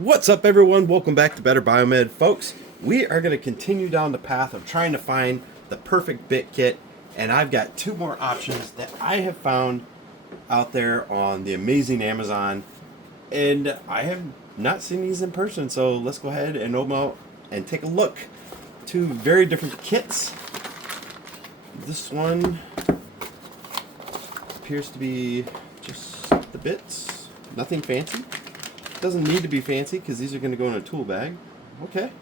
What's up, everyone? Welcome back to Better Biomed. Folks, we are going to continue down the path of trying to find the perfect bit kit, and I've got two more options that I have found out there on the amazing Amazon, and I have not seen these in person, so let's go ahead and open out and take a look. Two very different kits. This one appears to be just the bits, nothing fancy. Doesn't need to be fancy because these are going to go in a tool bag. Okay.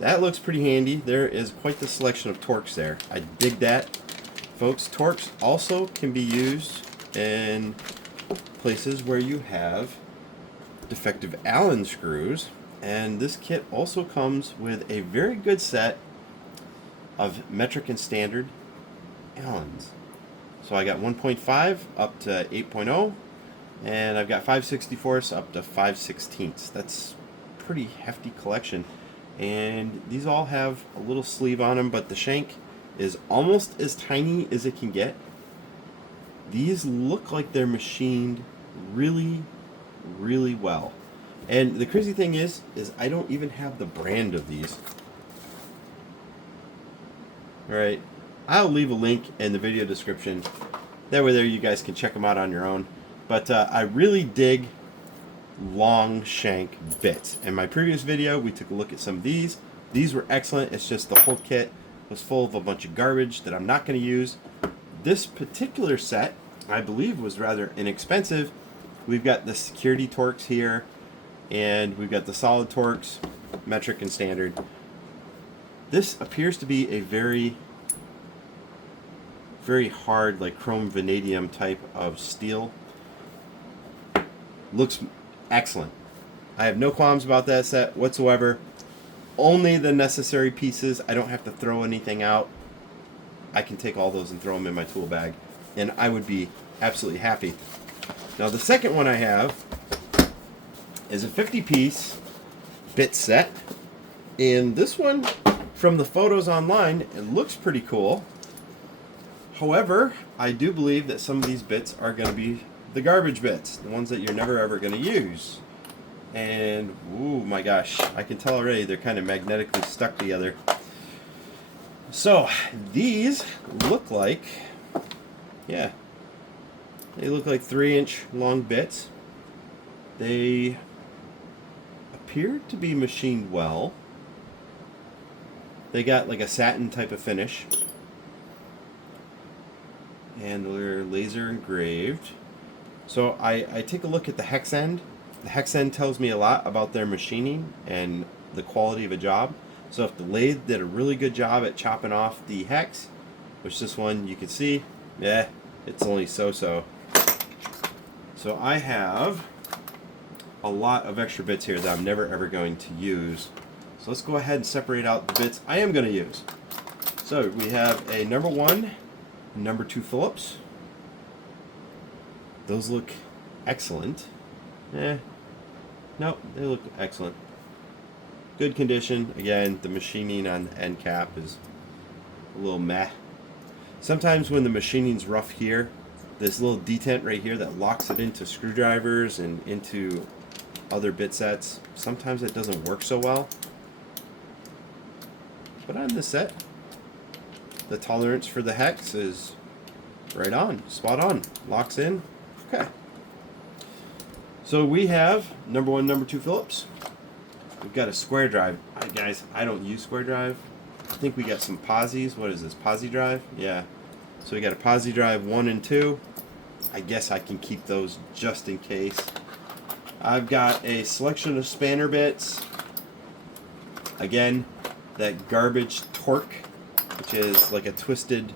That looks pretty handy. There is quite the selection of Torx there. I dig that. Folks, Torx also can be used in places where you have defective Allen screws. And this kit also comes with a very good set of metric and standard Allens. So I got 1.5 up to 8.0. And I've got 5/64 up to 5/16. That's pretty hefty collection. And these all have a little sleeve on them, but the shank is almost as tiny as it can get. These look like they're machined really, really well. And the crazy thing is I don't even have the brand of these. Alright, I'll leave a link in the video description. That way there you guys can check them out on your own. But I really dig long shank bits. In my previous video, we took a look at some of these. These were excellent. It's just the whole kit was full of a bunch of garbage that I'm not going to use. This particular set, I believe, was rather inexpensive. We've got the security Torx here, and we've got the solid Torx, metric and standard. This appears to be a very hard, like chrome vanadium type of steel. Looks excellent. I have no qualms about that set whatsoever. Only the necessary pieces. I don't have to throw anything out. I can take all those and throw them in my tool bag, and I would be absolutely happy. Now the second one I have is a 50-piece bit set, and this one, from the photos online, it looks pretty cool. However, I do believe that some of these bits are going to be the garbage bits, the ones that you're never ever going to use. And ooh my gosh, I can tell already they're kind of magnetically stuck together. So these look like, yeah, they look like 3-inch long bits. They appear to be machined well. They got like a satin type of finish, and they're laser engraved. So I take a look at the hex end. The hex end tells me a lot about their machining and the quality of a job. So if the lathe did a really good job at chopping off the hex, which this one you can see, yeah, it's only so-so. So I have a lot of extra bits here that I'm never ever going to use. So let's go ahead and separate out the bits I am going to use. So we have a number 1, number 2 Phillips. Those look excellent. No, they look excellent. Good condition. Again, the machining on the end cap is a little meh. Sometimes when the machining's rough here, this little detent right here that locks it into screwdrivers and into other bit sets, sometimes it doesn't work so well. But on this set, the tolerance for the hex is right on, spot on, locks in. Okay. So we have number 1, number 2 Phillips. We've got a square drive. Guys, I don't use square drive. I think we got some Pozis. What is this, Posi drive? Yeah. So we got a Posi drive 1 and 2. I guess I can keep those just in case. I've got a selection of spanner bits. Again, that garbage Torx, which is like a twisted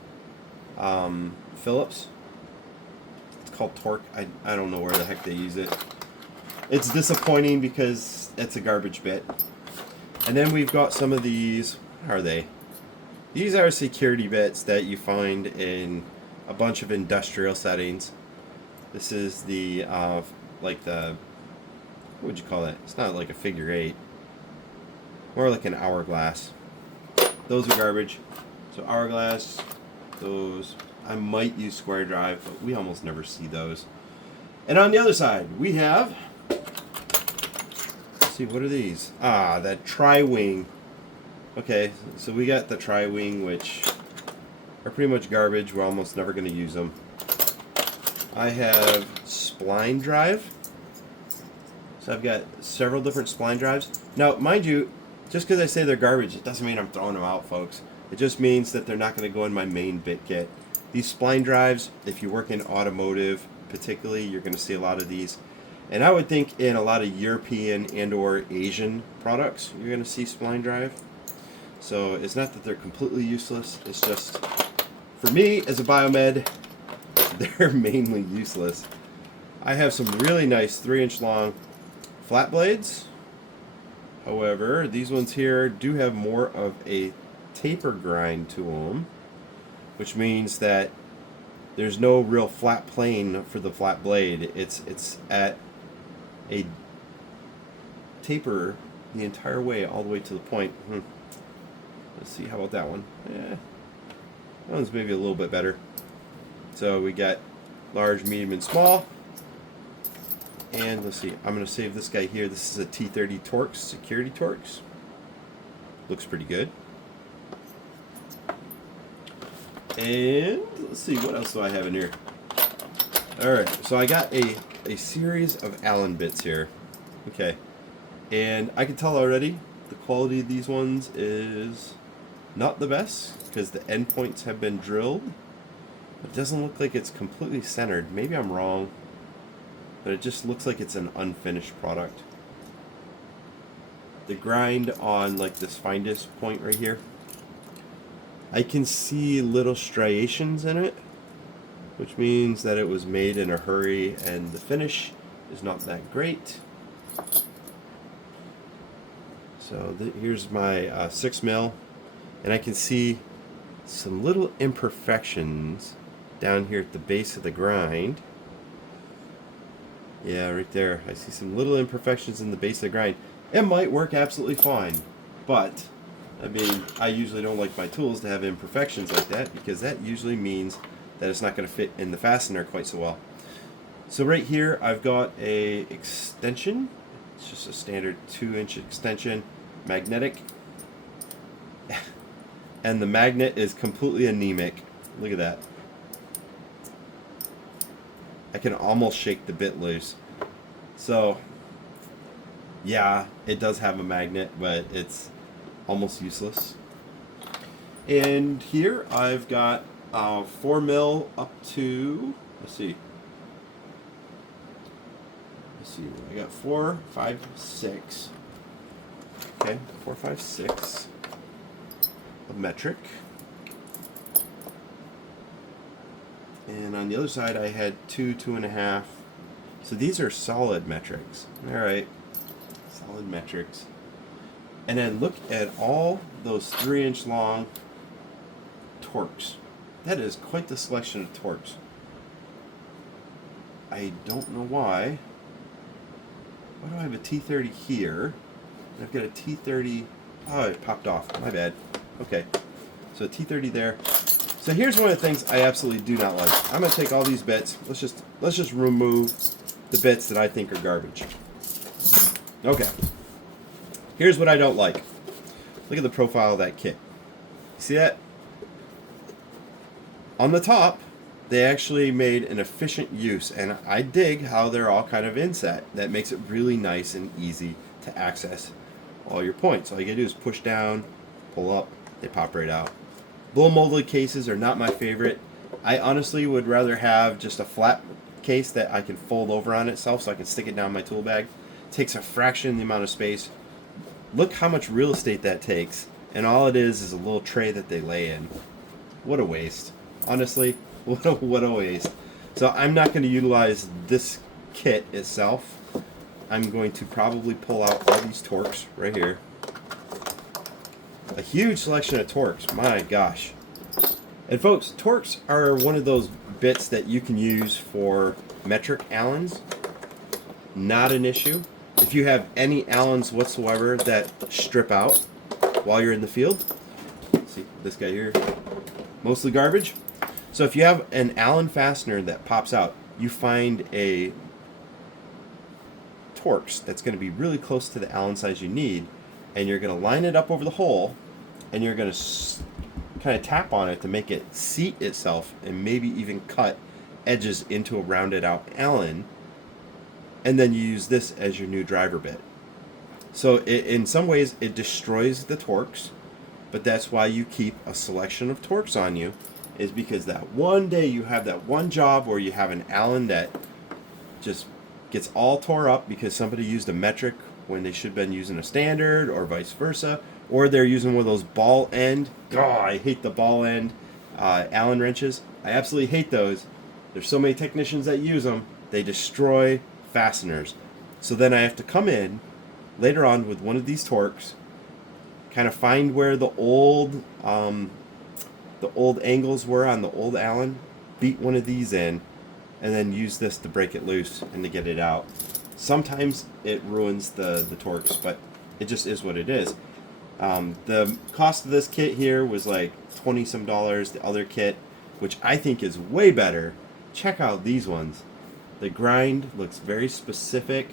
Phillips. Called Torx. I don't know where the heck they use it. It's disappointing because it's a garbage bit. And then we've got some of these. What are they? These are security bits that you find in a bunch of industrial settings. This is the like the, what would you call that? It's not like a figure 8. More like an hourglass. Those are garbage. So hourglass, those. I might use square drive, but we almost never see those. And on the other side, we have see, what are these? Ah, that Tri-Wing. Okay, so we got the Tri-Wing, which are pretty much garbage. We're almost never going to use them. I have spline drive. So I've got several different spline drives. Now, mind you, just because I say they're garbage, it doesn't mean I'm throwing them out, folks. It just means that they're not going to go in my main bit kit. These spline drives, if you work in automotive particularly, you're going to see a lot of these. And I would think in a lot of European and or Asian products, you're going to see spline drive. So it's not that they're completely useless. It's just, for me as a biomed, they're mainly useless. I have some really nice 3-inch long flat blades. However, these ones here do have more of a taper grind to them, which means that there's no real flat plane for the flat blade. It's at a taper the entire way, all the way to the point. Let's see, how about that one? Yeah, that one's maybe a little bit better. So we got large, medium, and small. And let's see, I'm going to save this guy here. This is a T30 Torx, Security Torx. Looks pretty good. And let's see, what else do I have in here? Alright, so I got a series of Allen bits here. Okay. And I can tell already the quality of these ones is not the best because the endpoints have been drilled. It doesn't look like it's completely centered. Maybe I'm wrong, but it just looks like it's an unfinished product. The grind on like this finest point right here, I can see little striations in it, which means that it was made in a hurry and the finish is not that great. So here's my 6 mil, and I can see some little imperfections down here at the base of the grind. Yeah, right there. I see some little imperfections in the base of the grind. It might work absolutely fine, but I mean, I usually don't like my tools to have imperfections like that because that usually means that it's not going to fit in the fastener quite so well. So right here, I've got a extension. It's just a standard 2-inch extension, magnetic. And the magnet is completely anemic. Look at that. I can almost shake the bit loose. So, yeah, it does have a magnet, but it's almost useless. And here I've got 4 mil up to, let's see, I got 4, 5, 6. Okay, 4, 5, 6 of metric. And on the other side I had 2, 2.5. So these are solid metrics. Alright, solid metrics. And then look at all those 3-inch long Torx. That is quite the selection of Torx. I don't know why. Why do I have a T30 here? And I've got a T30. Oh, it popped off. My bad. Okay. So T30 there. So here's one of the things I absolutely do not like. I'm gonna take all these bits. Let's just remove the bits that I think are garbage. Okay. Here's what I don't like. Look at the profile of that kit. See that? On the top, they actually made an efficient use, and I dig how they're all kind of inset. That makes it really nice and easy to access all your points. All you gotta do is push down, pull up, they pop right out. Blow molded cases are not my favorite. I honestly would rather have just a flat case that I can fold over on itself so I can stick it down my tool bag. It takes a fraction of the amount of space. Look how much real estate that takes, and all it is a little tray that they lay in. What a waste. Honestly, what a waste. So I'm not going to utilize this kit itself. I'm going to probably pull out all these Torx right here. A huge selection of Torx, my gosh. And folks, Torx are one of those bits that you can use for metric Allens. Not an issue. If you have any Allens whatsoever that strip out while you're in the field, see this guy here, mostly garbage. So if you have an Allen fastener that pops out, you find a Torx that's going to be really close to the Allen size you need, and you're going to line it up over the hole, and you're going to kind of tap on it to make it seat itself and maybe even cut edges into a rounded out Allen, and then you use this as your new driver bit. So in some ways it destroys the Torx, but that's why you keep a selection of Torx on you, is because that one day you have that one job where you have an Allen that just gets all tore up because somebody used a metric when they should have been using a standard, or vice versa, or they're using one of those ball end. Oh, I hate the ball end Allen wrenches. I absolutely hate those. There's so many technicians that use them. They destroy fasteners. So then I have to come in later on with one of these Torx, kind of find where the old angles were on the old Allen, beat one of these in, and then use this to break it loose and to get it out. Sometimes it ruins the Torx, but it just is what it is. The cost of this kit here was like $20 some. The other kit, which I think is way better, check out these ones. The grind looks very specific.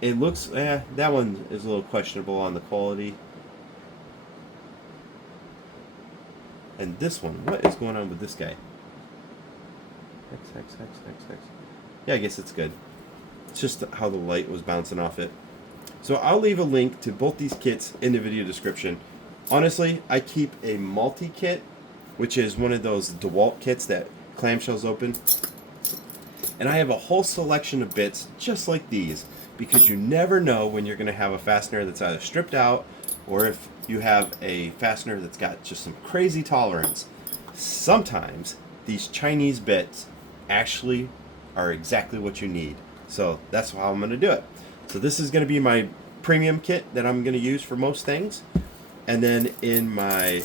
It looks, that one is a little questionable on the quality. And this one, what is going on with this guy? X. Yeah, I guess it's good. It's just how the light was bouncing off it. So I'll leave a link to both these kits in the video description. Honestly, I keep a multi-kit, which is one of those DeWalt kits that clamshells open. And I have a whole selection of bits just like these, because you never know when you're going to have a fastener that's either stripped out, or if you have a fastener that's got just some crazy tolerance. Sometimes these Chinese bits actually are exactly what you need. So that's how I'm going to do it. So this is going to be my premium kit that I'm going to use for most things. And then in my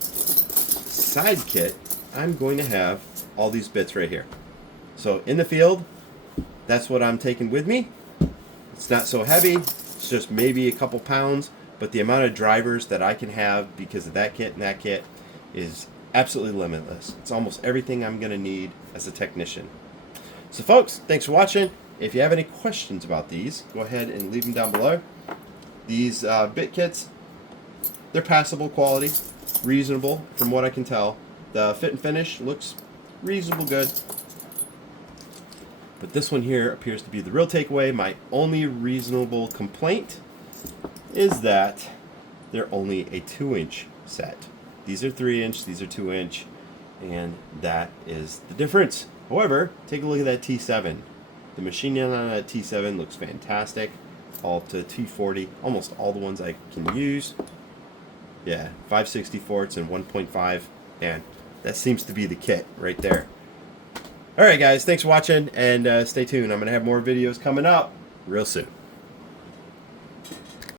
side kit, I'm going to have all these bits right here. So in the field, that's what I'm taking with me. It's not so heavy. It's just maybe a couple pounds, but the amount of drivers that I can have because of that kit and that kit is absolutely limitless. It's almost everything I'm going to need as a technician. So folks, thanks for watching. If you have any questions about these, go ahead and leave them down below. These bit kits, they're passable quality, reasonable from what I can tell. The fit and finish looks reasonable good. But this one here appears to be the real takeaway. My only reasonable complaint is that they're only a 2-inch set. These are 3-inch, these are 2-inch, and that is the difference. However, take a look at that T7. The machining on that T7 looks fantastic. All to T40, almost all the ones I can use. Yeah, 5/64 and 1.5, and that seems to be the kit right there. Alright guys, thanks for watching, and stay tuned. I'm going to have more videos coming up real soon.